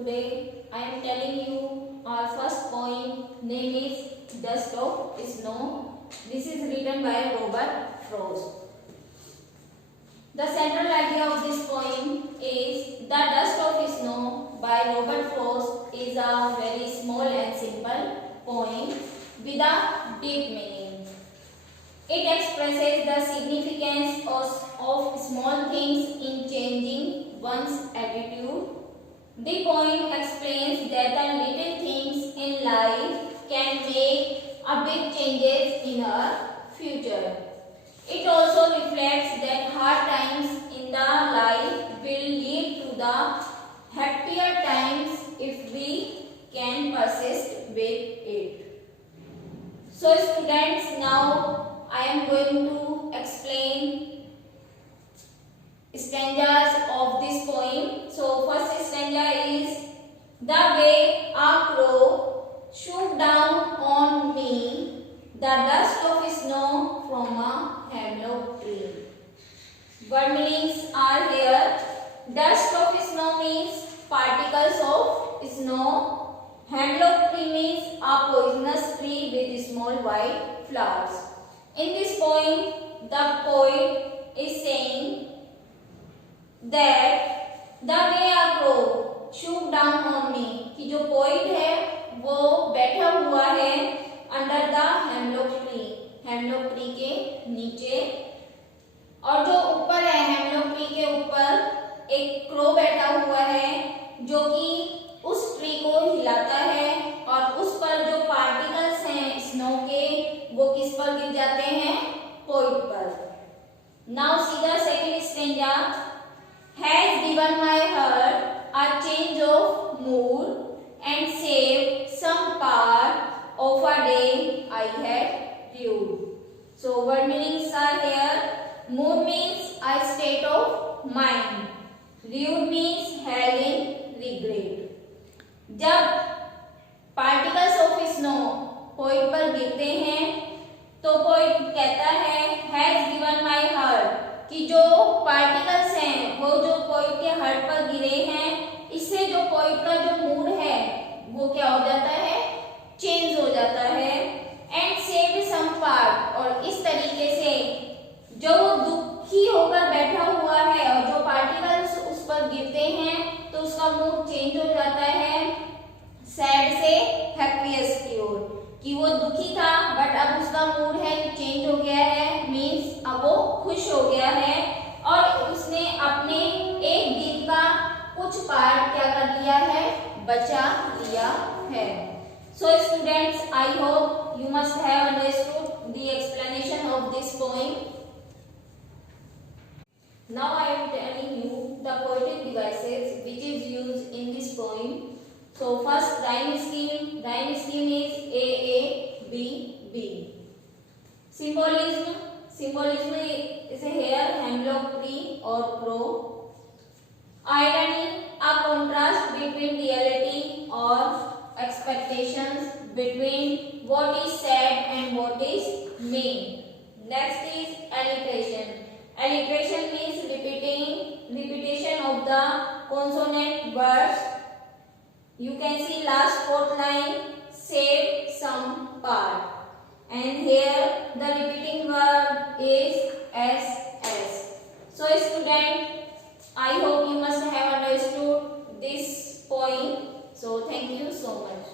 Today I am telling you our first poem. Name is Dust of Snow. This is written by Robert Frost. The central idea of this poem is The Dust of Snow by Robert Frost is a very small and simple poem with a deep meaning. It expresses the significance of small things in changing one's attitude. The poem explains that the little things in life can make a big changes in our future. It also reflects that hard times in the life will lead to the happier times if we can persist with it. So students, now I am going to explain stanzas of this poem. So first stanza is the way a crow shook down on me the dust of snow from a hemlock tree. Word meanings are here. Dust of snow means particles of snow. Hemlock tree means a poisonous tree with small white flowers. In this poem, the poet is saying that the way a crow shook down on me, कि जो poet है वो बैठा हुआ है under the hemlock tree के नीचे, और जो ऊपर है हेमलॉक ट्री के ऊपर एक क्रो बैठा हुआ है जो कि उस ट्री को हिलाता है, और उस पर जो पार्टिकल्स हैं स्नो के वो किस पर गिर जाते हैं, पोइट पर. Now see the second stanza. Has given my heart a change of mood and saved some part of a day I had rued. So word meanings are here. Mood means a state of mind. Rued means having regret. जब particles of snow poet पर गिरते हैं तो poet कहता है has given my heart, कि जो particles हैं वो जो पोइट के हार्ट पर गिरे हैं, इससे जो पोइट का जो मूड है वो क्या हो जाता है, चेंज हो जाता है. एंड सेव्ड सम पार्ट, और इस तरीके से जो वो दुखी होकर बैठा हुआ है और जो पार्टिकल्स उस पर गिरते हैं तो उसका मूड चेंज हो जाता है सैड से हैप्पीएस्ट की ओर, कि वो दुखी था बट अब उसका मूड है चेंज हो गया है, मीन्स अब वो खुश हो गया है और उसने अपने एक दिन का कुछ पार्ट क्या कर लिया है, बचा लिया है. So students, I hope you must have understood the explanation of this poem. Now I am telling you the poetic devices which is used in this poem. So first rhyme scheme is A A B B. Symbolism is here hemlock tree or crow. Irony, a contrast between reality or expectations, between what is said and what is mean. Next is alliteration. Alliteration means repetition of the consonant words. You can see last fourth line, save some part, and here the repeating word is SS. So student, I hope you must have understood this point. So thank you so much.